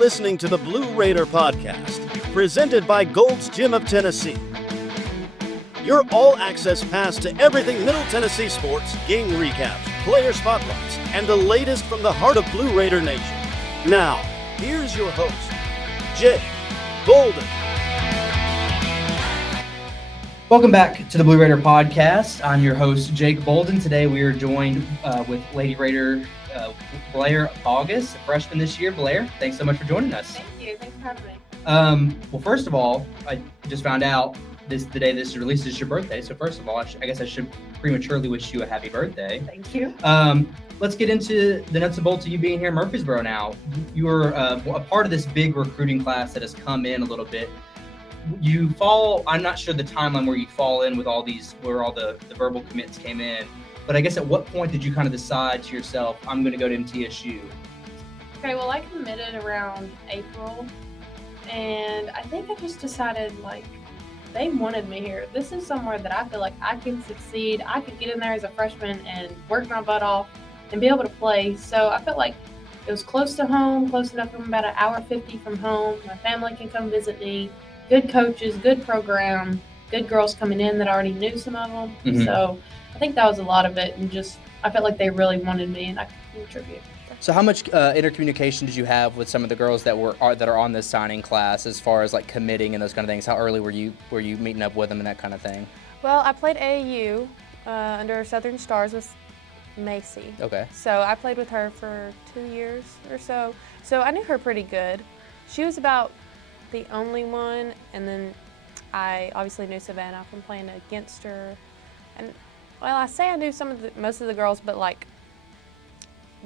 listening to the Blue Raider Podcast, presented by Gold's Gym of Tennessee. Your all-access pass to everything Middle Tennessee sports, game recaps, player spotlights, and the latest from the heart of Blue Raider Nation. Now, here's your host, Jake Bolden. Welcome back to the Blue Raider Podcast. I'm your host, Jake Bolden. Today we are joined with Lady Raider Blair Baugus, a freshman this year. Blair, thanks so much for joining us. Thank you. Thanks for having me. Well, first of all, I just found out the day this is released is your birthday. So first of all, I guess I should prematurely wish you a happy birthday. Thank you. Let's get into the nuts and bolts of you being here in Murfreesboro now. You were a part of this big recruiting class that has come in a little bit. You fall, I'm not sure the timeline where you fall in with all these, where all the verbal commits came in, but I guess at what point did you kind of decide to yourself, I'm going to go to MTSU? Okay, well, I committed around April, and I think I just decided, they wanted me here. This is somewhere that I feel like I can succeed. I could get in there as a freshman and work my butt off and be able to play. So I felt like it was close to home, close enough. I'm about an hour 50 from home. My family can come visit me. Good coaches, good program, good girls coming in that I already knew some of them. Mm-hmm. So I think that was a lot of it, and just I felt like they really wanted me, and I could contribute. So how much intercommunication did you have with some of the girls that are on this signing class, as far as like committing and those kind of things? How early were you meeting up with them and that kind of thing? Well, I played AAU under Southern Stars with Macy. Okay. So I played with her for 2 years or so. So I knew her pretty good. She was about the only one, and then I obviously knew Savannah from playing against her. And well, I say I knew most of the girls, but like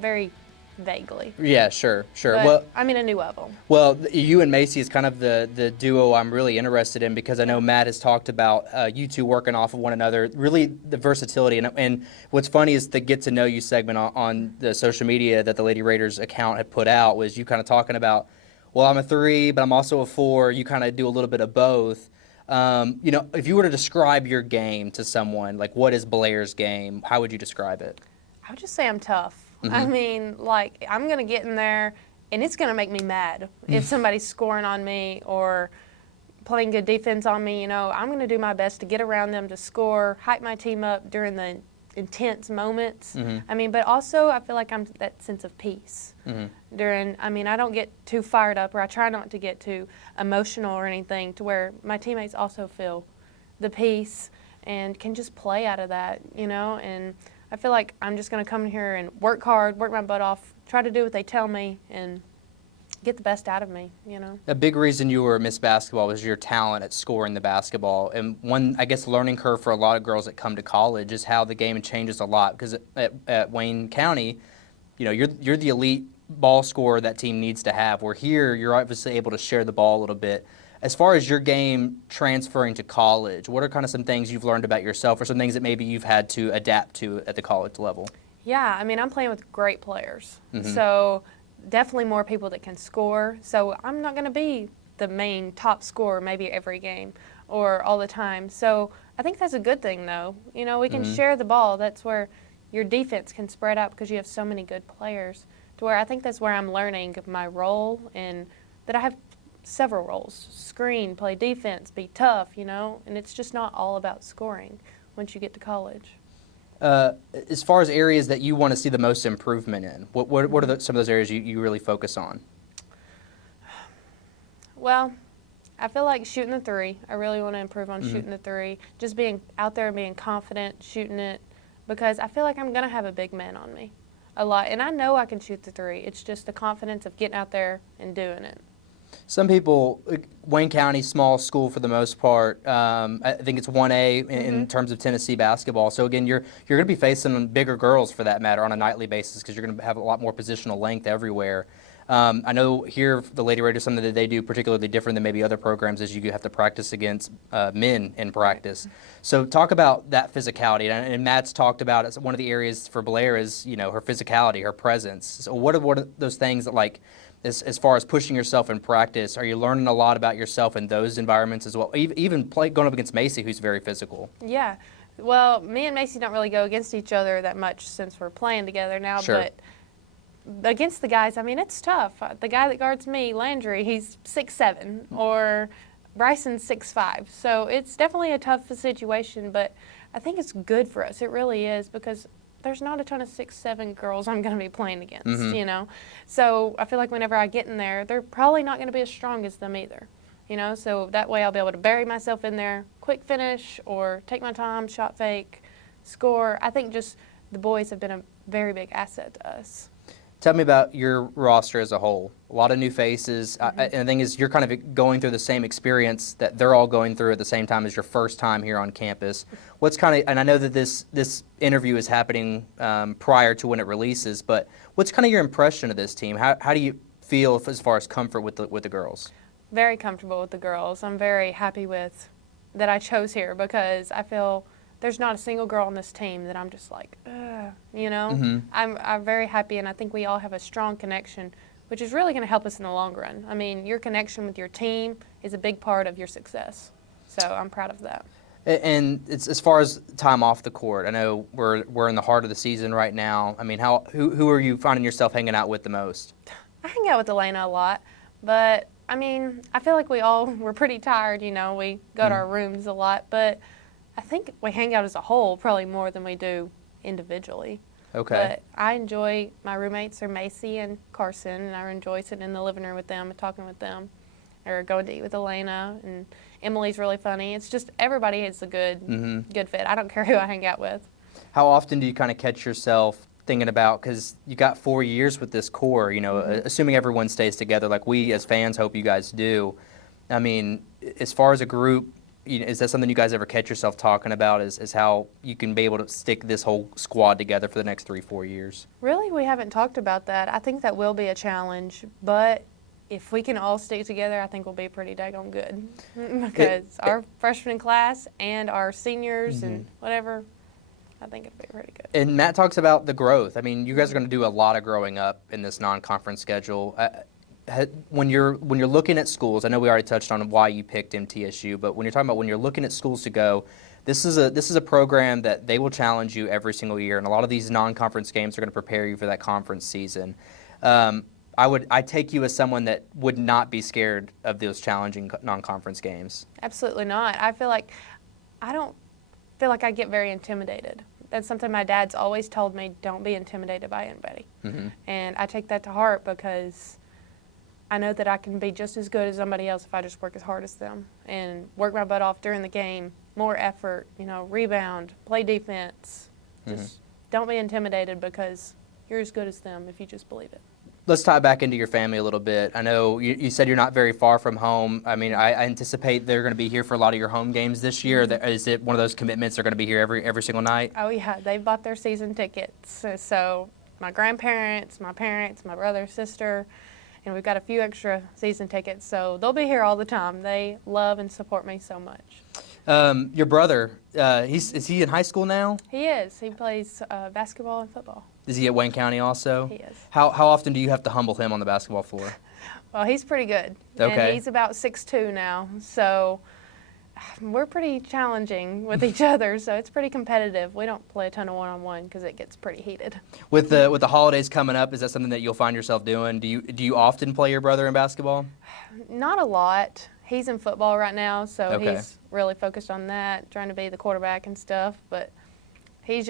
very vaguely. Yeah, sure. But, well, I mean, I knew of them. Well, you and Macy is kind of the duo I'm really interested in, because I know Matt has talked about you two working off of one another, really the versatility. And what's funny is the get to know you segment on the social media that the Lady Raiders account had put out was you kind of talking about, well, I'm a 3, but I'm also a 4. You kind of do a little bit of both. If you were to describe your game to someone, like what is Blair's game, how would you describe it? I would just say I'm tough. Mm-hmm. I mean, I'm going to get in there, and it's going to make me mad if somebody's scoring on me or playing good defense on me. I'm going to do my best to get around them, to score, hype my team up during the intense moments. Mm-hmm. But also I feel like I'm that sense of peace. Mm-hmm. I don't get too fired up, or I try not to get too emotional or anything, to where my teammates also feel the peace and can just play out of that, and I feel like I'm just going to come here and work hard, work my butt off, try to do what they tell me, and get the best out of me, A big reason you were Miss Basketball was your talent at scoring the basketball. And one, I guess, learning curve for a lot of girls that come to college is how the game changes a lot. Because at Wayne County, you're the elite ball scorer that team needs to have. Where here, you're obviously able to share the ball a little bit. As far as your game transferring to college, what are kind of some things you've learned about yourself, or some things that maybe you've had to adapt to at the college level? Yeah, I'm playing with great players. Mm-hmm. So definitely more people that can score. So I'm not going to be the main top scorer maybe every game or all the time. So I think that's a good thing, though. We can share the ball. That's where your defense can spread out, because you have so many good players. To where I think that's where I'm learning my role, and that I have several roles: screen, play defense, be tough, and it's just not all about scoring once you get to college. As far as areas that you want to see the most improvement in, what are some of those areas you really focus on? Well, I feel like shooting the 3. I really want to improve on shooting the 3. Just being out there and being confident, shooting it, because I feel like I'm going to have a big man on me a lot. And I know I can shoot the 3. It's just the confidence of getting out there and doing it. Some people, Wayne County, small school for the most part. I think it's 1A in terms of Tennessee basketball. So again, you're going to be facing bigger girls, for that matter, on a nightly basis, because you're going to have a lot more positional length everywhere. I know here the Lady Raiders, something that they do particularly different than maybe other programs is you have to practice against men in practice. So talk about that physicality. And Matt's talked about it. One of the areas for Blair is her physicality, her presence. So what are those things that as far as pushing yourself in practice, are you learning a lot about yourself in those environments as well? Even going up against Macy, who's very physical. Yeah. Well, me and Macy don't really go against each other that much since we're playing together now. Sure. But against the guys, I mean, it's tough. The guy that guards me, Landry, he's 6'7", or Bryson's 6'5". So it's definitely a tough situation, but I think it's good for us. It really is, because there's not a ton of 6'7" girls I'm going to be playing against, you know. So I feel like whenever I get in there, they're probably not going to be as strong as them either, you know. So that way I'll be able to bury myself in there, quick finish, or take my time, shot fake, score. I think just the boys have been a very big asset to us. Tell me about your roster as a whole. A lot of new faces. And the thing is, you're kind of going through the same experience that they're all going through at the same time as your first time here on campus. What's kind of, and I know that this interview is happening prior to when it releases, but what's kind of your impression of this team? How do you feel as far as comfort with the girls? Very comfortable with the girls. I'm very happy with that I chose here, because I feel there's not a single girl on this team that I'm just like, ugh, you know. I'm very happy, and I think we all have a strong connection, which is really going to help us in the long run. I mean, your connection with your team is a big part of your success, so I'm proud of that. And it's, as far as time off the court, I know we're in the heart of the season right now. I mean, who are you finding yourself hanging out with the most? I hang out with Elena a lot, but I mean, I feel like we're pretty tired, you know. We go to our rooms a lot, but I think we hang out as a whole probably more than we do individually. Okay. But I enjoy, my roommates are Macy and Carson, and I enjoy sitting in the living room with them and talking with them, or going to eat with Elena, and Emily's really funny. It's just everybody is a good fit. I don't care who I hang out with. How often do you kind of catch yourself thinking about, because you got 4 years with this core, you know, assuming everyone stays together like we as fans hope you guys do. I mean, as far as a group, is that something you guys ever catch yourself talking about, is how you can be able to stick this whole squad together for the next 3-4 years? Really, we haven't talked about that. I think that will be a challenge, but if we can all stick together, I think we'll be pretty daggone good. Because our freshman class and our seniors and whatever, I think it'll be pretty good. And Matt talks about the growth. I mean, you guys are going to do a lot of growing up in this non-conference schedule. When you're looking at schools, I know we already touched on why you picked MTSU, but when you're talking about when you're looking at schools to go, this is a program that they will challenge you every single year, and a lot of these non-conference games are going to prepare you for that conference season. I take you as someone that would not be scared of those challenging non-conference games. Absolutely not. I don't feel like I get very intimidated. That's something my dad's always told me, don't be intimidated by anybody. And I take that to heart, because I know that I can be just as good as somebody else if I just work as hard as them and work my butt off during the game, more effort, you know, rebound, play defense. Just don't be intimidated, because you're as good as them if you just believe it. Let's tie back into your family a little bit. I know you said you're not very far from home. I mean, I anticipate they're going to be here for a lot of your home games this year. Is it one of those commitments they're going to be here every single night? Oh, yeah. They've bought their season tickets. So my grandparents, my parents, my brother, sister, and we've got a few extra season tickets. So they'll be here all the time. They love and support me so much. Your brother, is he in high school now? He is. He plays basketball and football. Is he at Wayne County also? He is. How often do you have to humble him on the basketball floor? Well, he's pretty good. Okay. And he's about 6'2" now, so we're pretty challenging with each other, so it's pretty competitive. We don't play a ton of one-on-one because it gets pretty heated. With the holidays coming up, is that something that you'll find yourself doing? Do you often play your brother in basketball? Not a lot. He's in football right now, so Okay. he's really focused on that, trying to be the quarterback and stuff, but he's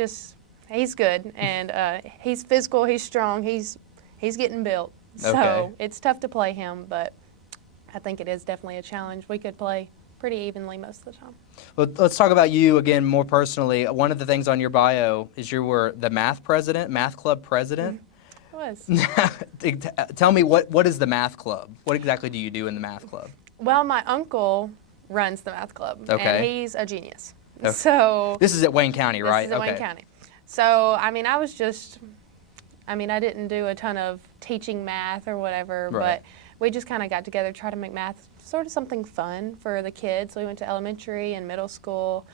good, and he's physical, he's strong, he's getting built. So Okay. it's tough to play him, but I think it is definitely a challenge. We could play pretty evenly most of the time. Well, let's talk about you again more personally. One of the things on your bio is you were the math club president. It was. Tell me, what is the math club? What exactly do you do in the math club? Well, my uncle runs the math club, Okay. and he's a genius. Okay. So This is at Wayne County, right? This is in Wayne County. So, I mean, I didn't do a ton of teaching math or whatever, Right. but we just kind of got together, tried to make math sort of something fun for the kids. We went to elementary and middle school,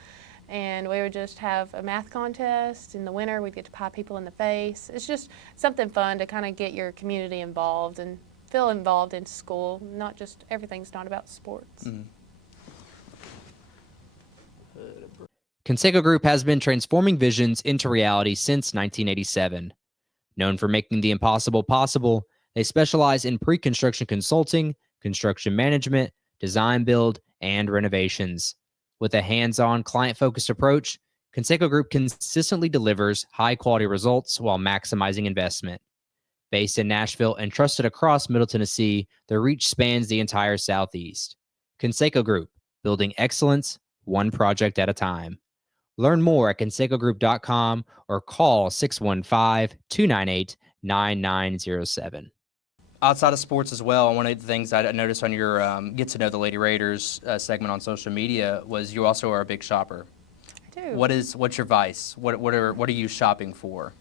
and we would just have a math contest. In the winter, we'd get to pie people in the face. It's just something fun to kind of get your community involved and feel involved in school, not just, everything's not about sports. Conseco Group has been transforming visions into reality since 1987. Known for making the impossible possible, they specialize in pre-construction consulting, construction management, design build, and renovations. With a hands-on, client-focused approach, Conseco Group consistently delivers high-quality results while maximizing investment. Based in Nashville and trusted across Middle Tennessee, their reach spans the entire Southeast. Conseco Group, building excellence one project at a time. Learn more at consecogroup.com or call 615-298-9907. Outside of sports as well, one of the things I noticed on your Get to Know the Lady Raiders segment on social media was you also are a big shopper. I do. What's your vice? What are you shopping for?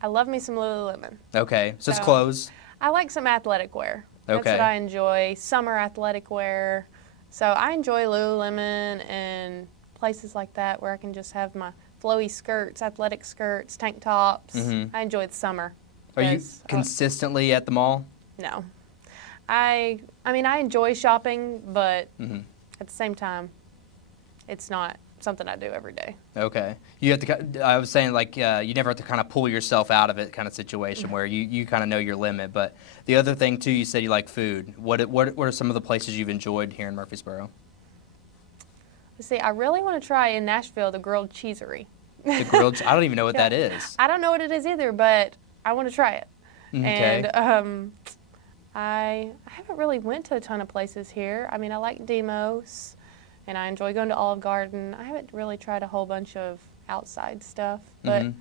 I love me some Lululemon. Okay, so it's So- clothes. I like some athletic wear. That's Okay. what I enjoy. Summer athletic wear. So I enjoy Lululemon and places like that where I can just have my flowy skirts, athletic skirts, tank tops. Mhm. I enjoy the summer. Are you 'cause, consistently at the mall? No. I mean, I enjoy shopping, but Mhm. at the same time, it's not something I do every day. Okay. You have to. I was saying like you never have to kind of pull yourself out of it kind of situation where you kind of know your limit. But the other thing too, you said you like food. What are some of the places you've enjoyed here in Murfreesboro? Let's see, I really want to try in Nashville the grilled cheesery. The grilled. I don't even know what Yeah. that is. I don't know what it is either, but I want to try it. Okay. And I haven't really went to a ton of places here. I mean, I like Demos, and I enjoy going to Olive Garden. I haven't really tried a whole bunch of outside stuff, but Mhm.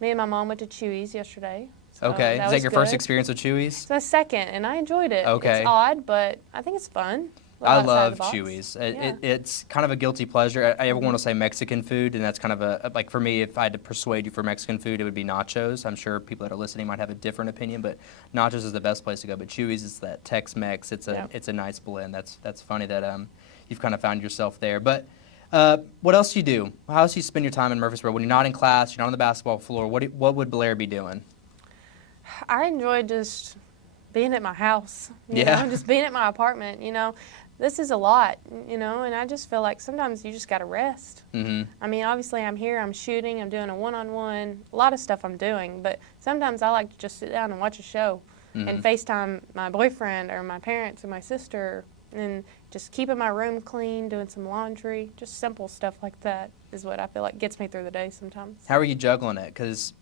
me and my mom went to Chewy's yesterday. So Okay. Is that was your first good. experience with Chewy's? It's my second, and I enjoyed it. Okay. It's odd, but I think it's fun. A I little outside love the box. Chewy's. Yeah. It's kind of a guilty pleasure. I ever want to say Mexican food, and that's kind of like for me, if I had to persuade you for Mexican food, it would be nachos. I'm sure people that are listening might have a different opinion, but nachos is the best place to go. But Chewy's is that Tex-Mex. It's a nice blend. That's funny that you've kind of found yourself there. But what else do you do? How else do you spend your time in Murfreesboro when you're not in class, you're not on the basketball floor? What would Blair be doing? I enjoy just being at my house, you Yeah. know, just being at my apartment, you know. This is a lot, you know, and I just feel like sometimes you just got to rest. Mm-hmm. I mean, obviously I'm here, I'm shooting, I'm doing a one-on-one, a lot of stuff I'm doing, but sometimes I like to just sit down and watch a show and FaceTime my boyfriend or my parents or my sister and just keeping my room clean, doing some laundry, just simple stuff like that is what I feel like gets me through the day sometimes. How are you juggling it? Because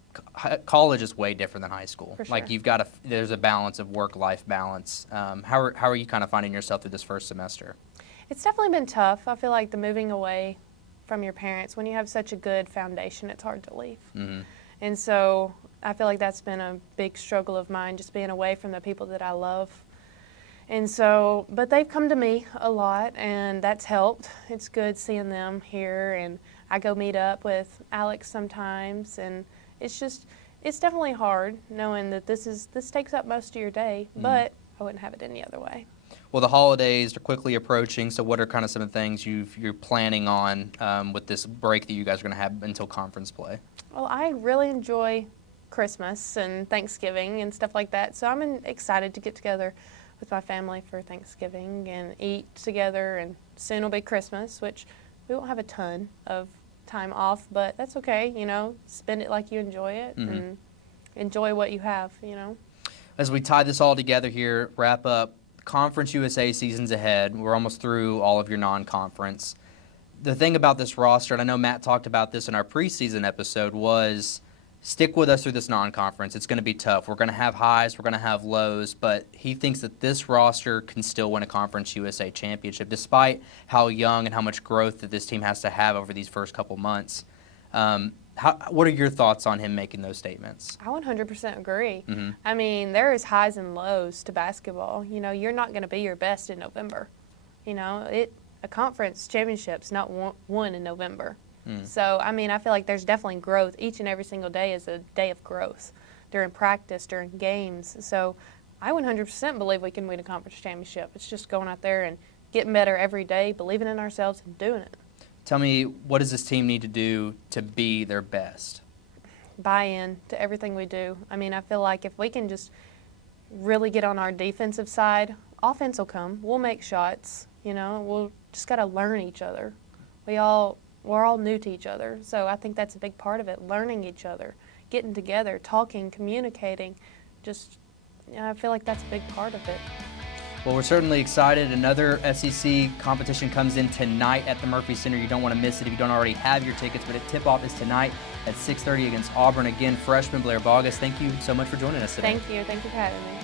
college is way different than high school. For Like sure. you've got there's a balance of work-life balance. How are you kind of finding yourself through this first semester? It's definitely been tough. I feel like the moving away from your parents, when you have such a good foundation, it's hard to leave. Mm-hmm. And so I feel like that's been a big struggle of mine, just being away from the people that I love. And so, but they've come to me a lot, and that's helped. It's good seeing them here, and I go meet up with Alex sometimes, and it's definitely hard knowing that this takes up most of your day, but I wouldn't have it any other way. Well, the holidays are quickly approaching, so what are kind of some of the things you're planning on with this break that you guys are going to have until conference play? Well, I really enjoy Christmas and Thanksgiving and stuff like that, so I'm excited to get together with my family for Thanksgiving and eat together, and soon will be Christmas, which we won't have a ton of time off, but that's okay, you know, spend it like you enjoy it and enjoy what you have, you know. As we tie this all together here, wrap up, Conference USA season's ahead. We're almost through all of your non-conference. The thing about this roster, and I know Matt talked about this in our preseason episode, was stick with us through this non-conference. It's going to be tough. We're going to have highs, we're going to have lows, but he thinks that this roster can still win a Conference USA championship, despite how young and how much growth that this team has to have over these first couple months. What are your thoughts on him making those statements? I 100% agree. I mean, there is highs and lows to basketball. You know, you're not going to be your best in November. You know, a conference championship's not won in November. So, I mean, I feel like there's definitely growth. Each and every single day is a day of growth during practice, during games. So I 100% believe we can win a conference championship. It's just going out there and getting better every day, believing in ourselves and doing it. Tell me, what does this team need to do to be their best? Buy in to everything we do. I mean, I feel like if we can just really get on our defensive side, offense will come. We'll make shots, you know. We'll just got to learn each other. We're all new to each other, so I think that's a big part of it, learning each other, getting together, talking, communicating. Just, I feel like that's a big part of it. Well, we're certainly excited. Another SEC competition comes in tonight at the Murphy Center. You don't want to miss it if you don't already have your tickets, but tip-off is tonight at 6:30 against Auburn. Again, freshman Blair Baugus, thank you so much for joining us today. Thank you. Thank you for having me.